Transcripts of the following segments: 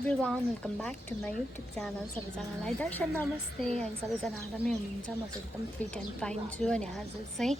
everyone, welcome back to my YouTube channel. सबैजनालाई दर्शन नमस्ते अनि सबैजना आरामै हुनुहुन्छ। म चाहिँ एकदम फिट एन्ड फाइन छु अनि आज चाहिँ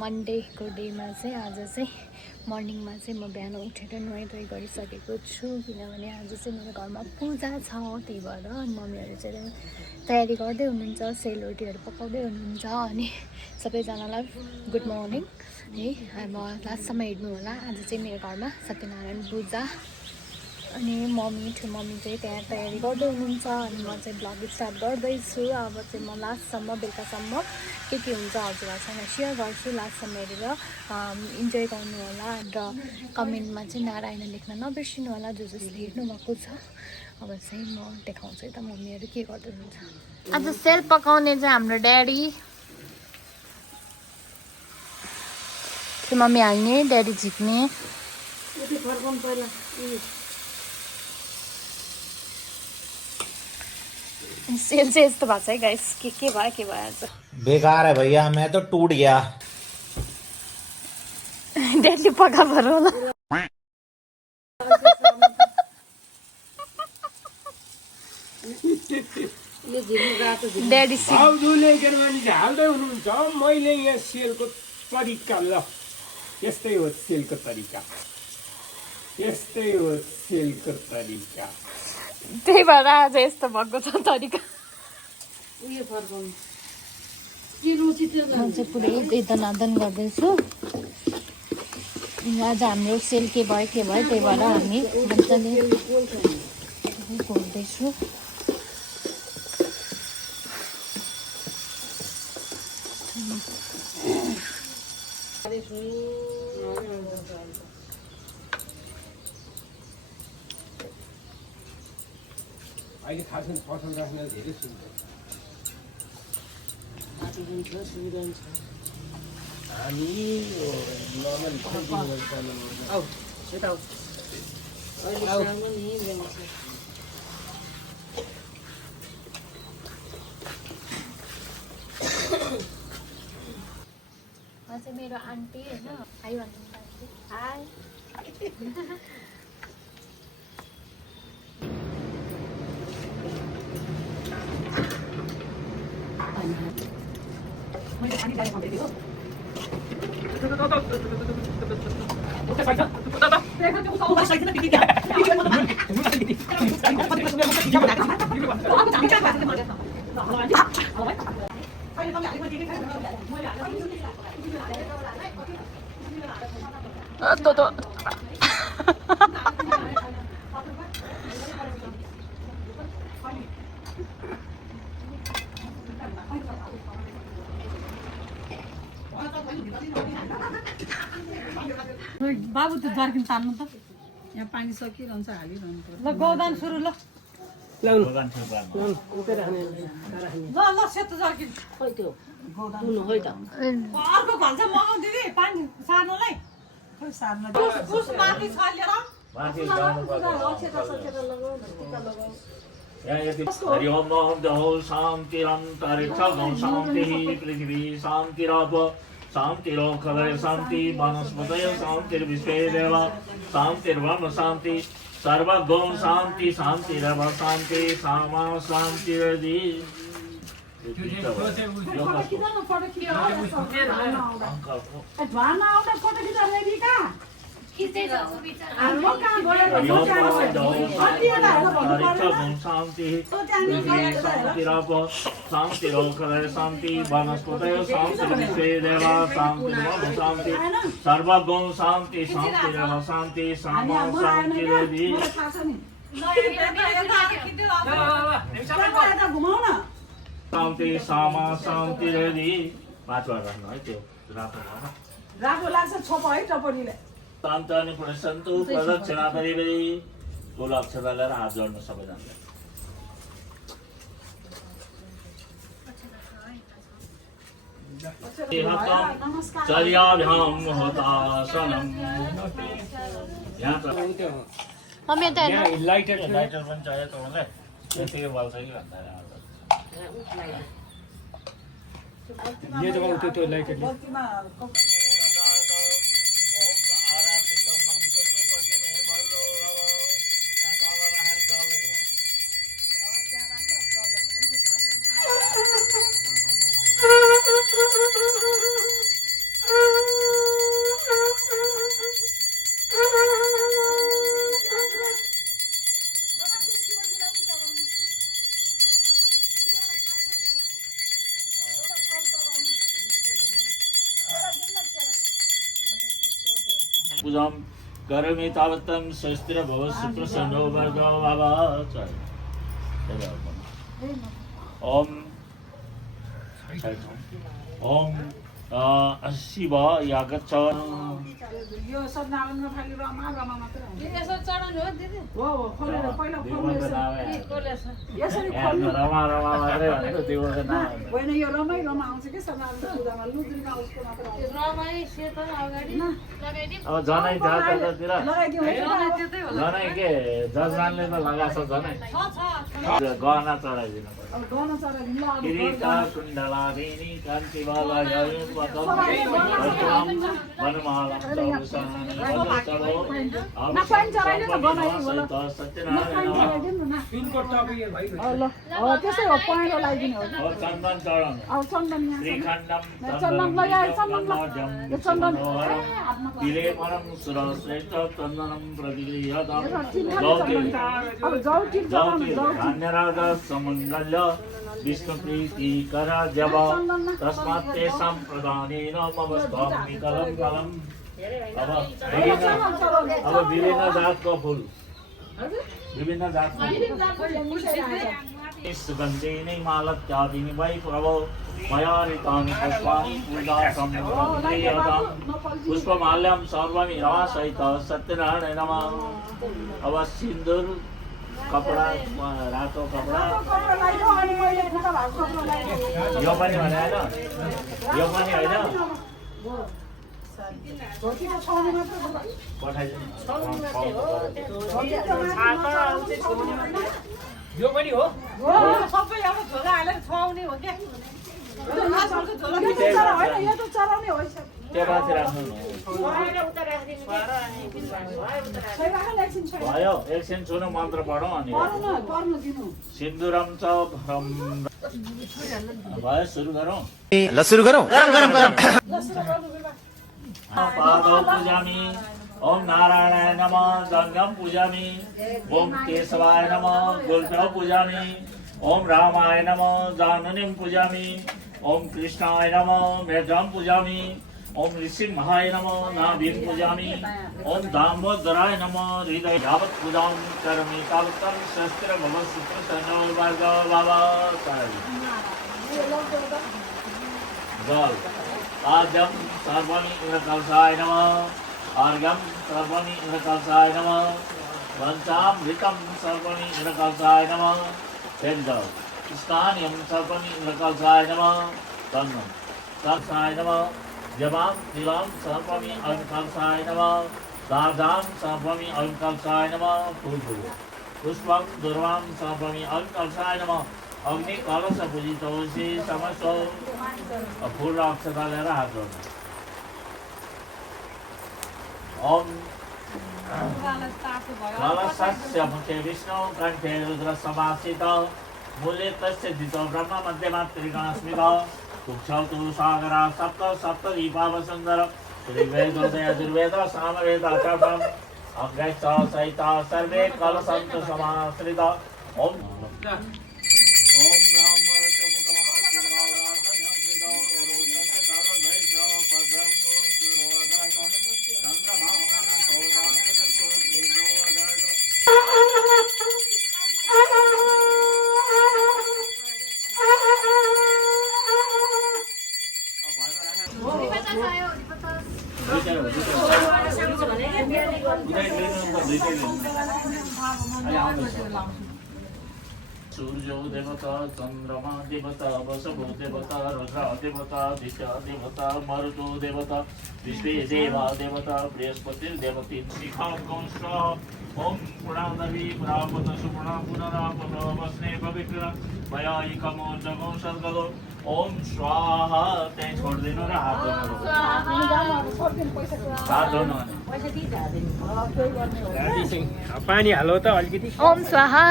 मन्डेको डेमा चाहिँ आज चाहिँ मर्निङमा चाहिँ म बिहान उठेर नुहाइधुवाइ गरिसकेको छु किनभने आज चाहिँ मेरो घरमा पूजा छ। त्यही भएर मम्मीहरू चाहिँ तयारी गर्दै हुनुहुन्छ, सेलरोटीहरू पकाउँदै हुनुहुन्छ अनि सबैजनालाई गुड मर्निङ है। अब लास्टसम्म हेर्नु होला। आज चाहिँ मेरो घरमा सत्यनारायण पूजा अनि मम्मी चाहिँ त्यहाँ तयारी गर्दै हुनुहुन्छ अनि म चाहिँ ब्लग स्टार्ट गर्दैछु। अब चाहिँ म लास्टसम्म बेलुकासम्म के हुन्छ हजुरहरूसँग सेयर गर्छु। लास्टसम्म हेरेर इन्जोय गर्नु होला र कमेन्टमा चाहिँ नारायण लेख्न नबिर्सिनु होला जसले हेर्नु भएको छ। अब चाहिँ म देखाउँछु त मम्मीहरू के गर्दै हुनुहुन्छ। आज सेल पकाउने चाहिँ हाम्रो ड्याडी, मम्मी हाल्ने, ड्याडी झिक्ने। सेल चाहिँ यस्तो भएको छ है गाइस। के भयो आज बेकार है भैया, मैं तो टूट गया। ड्याडीले पका भर होला। ड्याडी हाल्दै हुनुहुन्छ। मैले यहाँ सेलको तरिका ल यस्तै हो सेलको तरिका, यस्तै हो सेलको तरिका। त्यही भएर आज यस्तो भएको छ तरिका। म चाहिँ पुरै दनादन गर्दैछु। आज हाम्रो सेल के भयो त्यही भएर हामी मजाले घोल्दैछु। अहिले खास फसल राख्न धेरै सुविधा छ। हामी चाहिँ मेरो आन्टी होइन, हाई भन्नु आन्टी। हाई। बाबु त्यो जर्किन तान्नु त। यहाँ पानी सकिरहन्छ, हालिरहनु पर्छ। ल गौदान सुरु। ल सेतो जर्किन खै त्यो गौदान खै त अर्को भन्छ मगाउ दिदी पानी सार्नलाई। खै सार्न कुस माथि छलेर हरि ओम दहो शान्तिरन्तरिक्षं शान्तिः पृथिवी शान्तिरप शान्तिरोखदय शान्ति वनस्पतय शान्तिर्विश्वे देवा शान्तिर्ब्रह्म शान्ति सर्वगुण शान्ति शान्तिरव शान्ति सामा शान्तिरधि। शान्तिरोखदय शान्ति वनस्पतय शान्तिर्विश्वे देवा शान्तिर्ब्रह्म शान्ति सर्वगुण शान्ति शान्तिरव शान्ति सामा शान्तिरधि। शान्ति सामा शान्तिरधि। पाँचवटा राख्नु है, त्यो राम्रो लाग्छ छोप है टपरीले। तान्तनि पुनसन्तु प्रदक्षिणा परिवरी गोल अक्षता लिएर हात जोड्नु सबैजनाले। चर्याभ्यां हताशनम्। यहाँ त लाइटर लाइटर पनि चाहियो तपाईँलाई। यतिकै बल्छ कि भन्दा यो जग्गामा त्यो लाइटर पूजां करोमि तावत्तं स्वस्तिर भव सुप्रसन्नो भर्गो भव ओम ओम शिव यागच्छ यो सत्यनारायणमा खालि रमा रमा मात्र हो यसो चढाउनु हो दिदी हो पहिला पहिला यसरी रमा रमा मात्रै भनेको देवको नाम होइन यो रमाइ रमा आउँछ कि सत्यनारायणको पूजामा लुद्रीमा उसको मात्र आउँछ रमाई सेतो अगाडि लगाइदिउँ अब जनै जाततिर लगाइदिउँ जनै के जजमानले त लगाएको छ जनै गहना चढाइदिनु अब गर्न चढाइदिउँ ल अब किरीटा कुण्डलादिनी कान्तिवलययुवकं वनमालं त्यसै हो पहेँलो लगाइदिनु हो चन्दन चढाउनु अब चन्दन यहाँ श्रीखण्डं चन्दन लगाएर चन्दन यो चन्दन तिलेपरं सुरश्रेष्ठ चन्दनं प्रतिगृह्यतां अब जौटी धान्यराज समुण्डल्य विष्णुप्रीतिकर जप तस्मात् तेषां प्रदानेन मम स्वामी कलं कलम् अब विभिन्न जातको फुल विभिन्न जातको सुगन्धिनी मालत्यादीनि वै प्रभो मया ऋतानि पुष्पाणि पूजार्थं पुष्पमाल्यं सर्वं रमासहित सत्यनारायण नमः अब सिन्दूर कपडा रातो कपडा यो पनि भने होइन यो पनि होइन यो पनि हो सबै अब झोला हालेर छुवाउने हो क्या चराउने हो त्यो माथि राख्नु भयो एकछिन सुनौ मन्त्र पढौँ अनि सिन्दुरम च भ्रम भयो सुरु गरौँ ल सुरु गरौँ पादौ पूजामि ओम नारायणाय नमः जङ्गम पूजामि ओम केशवाय नमः गुल्फौ पूजामि ओम रामाय नमः जाननीं पूजामि ओम कृष्णाय नमः मेघं पूजामि ओम नृसिंहाय नमः नाभिं पूजामि ओम दामोदराय नमः हृदय यावत् पूजां करोमि तावत्तं शस्त्र भव सुप्रसन्नो भर्गो भव जल आद्यं सर्वं इन्द्रकलशाय नमः अर्घ्यं सर्वं इन्द्रकलशाय नमः पञ्चामृतं सर्वं इन्द्रकलशाय नमः जल स्नान्यं सर्वं इन्द्रकलशाय नमः तन्नं कलशाय नमः जवां तिलां सर्वं अग्निकलशाय नमः दाजां सर्वं अग्निकलशाय नमः पुष्पं दुर्वां सर्वं अग्निकलशाय नमः अग्नि कलश पूजितोषि समस्तो फूल अक्षता लिएर हात जोड्नु ओम कलशस्य मुखे विष्णु कण्ठे रुद्र समासित मूले तस्य धितो ब्रह्म मध्यमा त्रिगणस्मित कुक्षौ तु सागरा सप्त सप्त दीपावसुन्दर ऋग्वेदोदय यजुर्वेद सामवेद अथर्वम् अग्रैश्च सहिता सर्वे कलशन्तु समाश्रित ओम ओम सूर्यो देवता चंद्रमा देवता वसवो देवता रुद्र देवता दिशा देवता मरुतो देवता विश्वे देवा देवता बृहस्पति देवती शिखा कंस ओम पुराणवी पुरापत सुपुरा पुनरापत वस्ने पवित्र वयायिकमो जगो सद्गदो ओम स्वाहा त्यही छोड्दिनु र हात धुनु पानी हालो त अलिकति ओम स्वाहा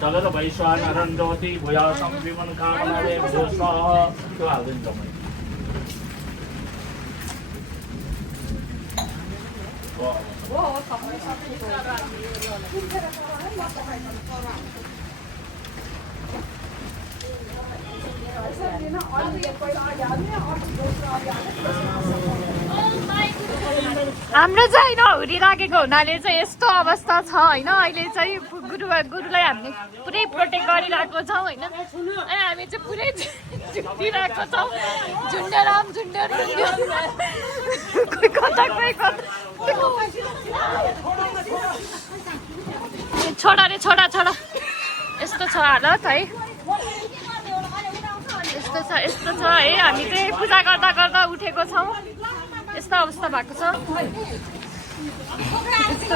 जगत वैश्वानरं ज्योति भूयासं विमन कामनादे भूयो स्वाहा त्यो हाल्दिन्छ हाम्रो चाहिँ होइन हुरी लागेको हुनाले चाहिँ यस्तो अवस्था छ होइन अहिले चाहिँ गुरुलाई हामीले पुरै प्रोटेक्ट गरिरहेको छौँ होइन अनि हामी चाहिँ पुरै झुन्डिरहेको छौँ झुन्डेर कोही कता छोडा रे छोडा यस्तो छ हालत है यस्तो छ है हामी चाहिँ पूजा गर्दा उठेको छौँ यस्तो अवस्था भएको छ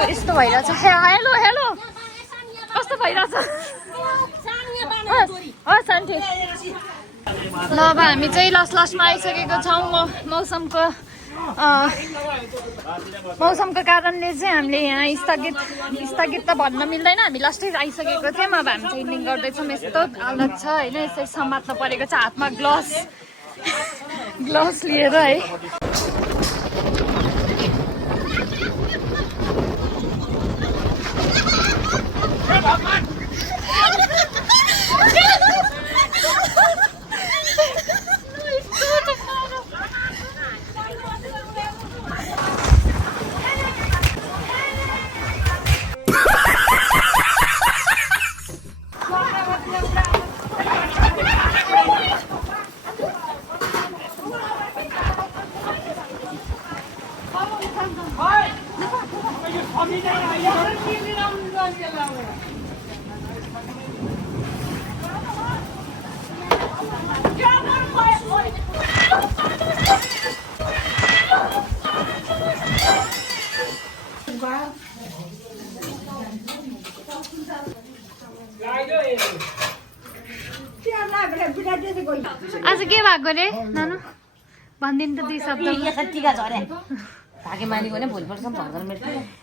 यस्तो भइरहेछ हेलो कस्तो भइरहेछ शान्ति ल अब हामी चाहिँ लास्टमा आइसकेको छौँ मौसमको कारणले चाहिँ हामीले यहाँ स्थगित त भन्न मिल्दैन हामी लास्टै आइसकेको थियौँ अब हामी चाहिँ इन्डिङ गर्दैछौँ यस्तो हालत छ होइन यसरी समात्न परेको छ हातमा ग्लस लिएर है आज के भएको रे नानु भनिदिनु त 2 शब्द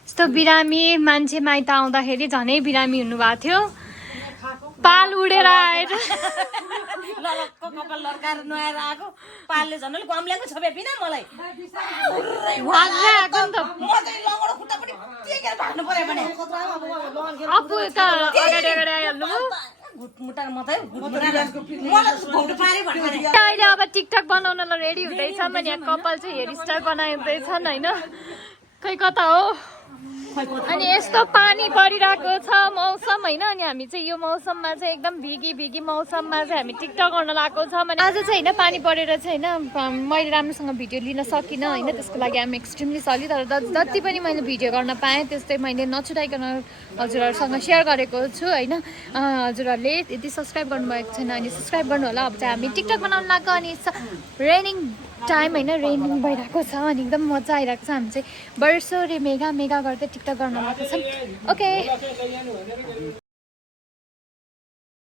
यस्तो बिरामी मान्छे माइत आउँदाखेरि झनै बिरामी हुनुभएको थियो पाल उडेर आएर लड्काएर नुहाएर आएको पालले झन् अलिक गम्ल्याएको छ बेपिना मलाई भाग्नु पर्यो भने अपु त अगाडि आइहाल्नु अहिले अब टिकटक बनाउनलाई रेडी हुँदैछन् अनि यहाँ कपाल चाहिँ हेयर स्टाइल बनाउँदैछन् होइन खै कता हो अनि यस्तो पानी परिरहेको छ मौसम होइन अनि हामी चाहिँ यो मौसममा चाहिँ एकदम भिगी मौसममा चाहिँ हामी टिकटक गर्न लागेको छ भने आज चाहिँ होइन पानी परेर चाहिँ होइन मैले राम्रोसँग भिडियो लिन सकिनँ होइन त्यसको लागि आम एक्सट्रिमली सरी तर जति पनि मैले भिडियो गर्न पाएँ त्यस्तै मैले नछुटाइकन हजुरहरूसँग सेयर गरेको छु होइन हजुरहरूले यदि सब्सक्राइब गर्नुभएको छैन अनि सब्सक्राइब गर्नु होला अब चाहिँ हामी टिकटक बनाउन लाग्यो अनि रेनिङ टाइम होइन रेनिङ भइरहेको छ अनि एकदम मजा आइरहेको छ हामी चाहिँ वर्षो रे मेगा गर्दै टिकटक गर्न लागेको छौँ ओके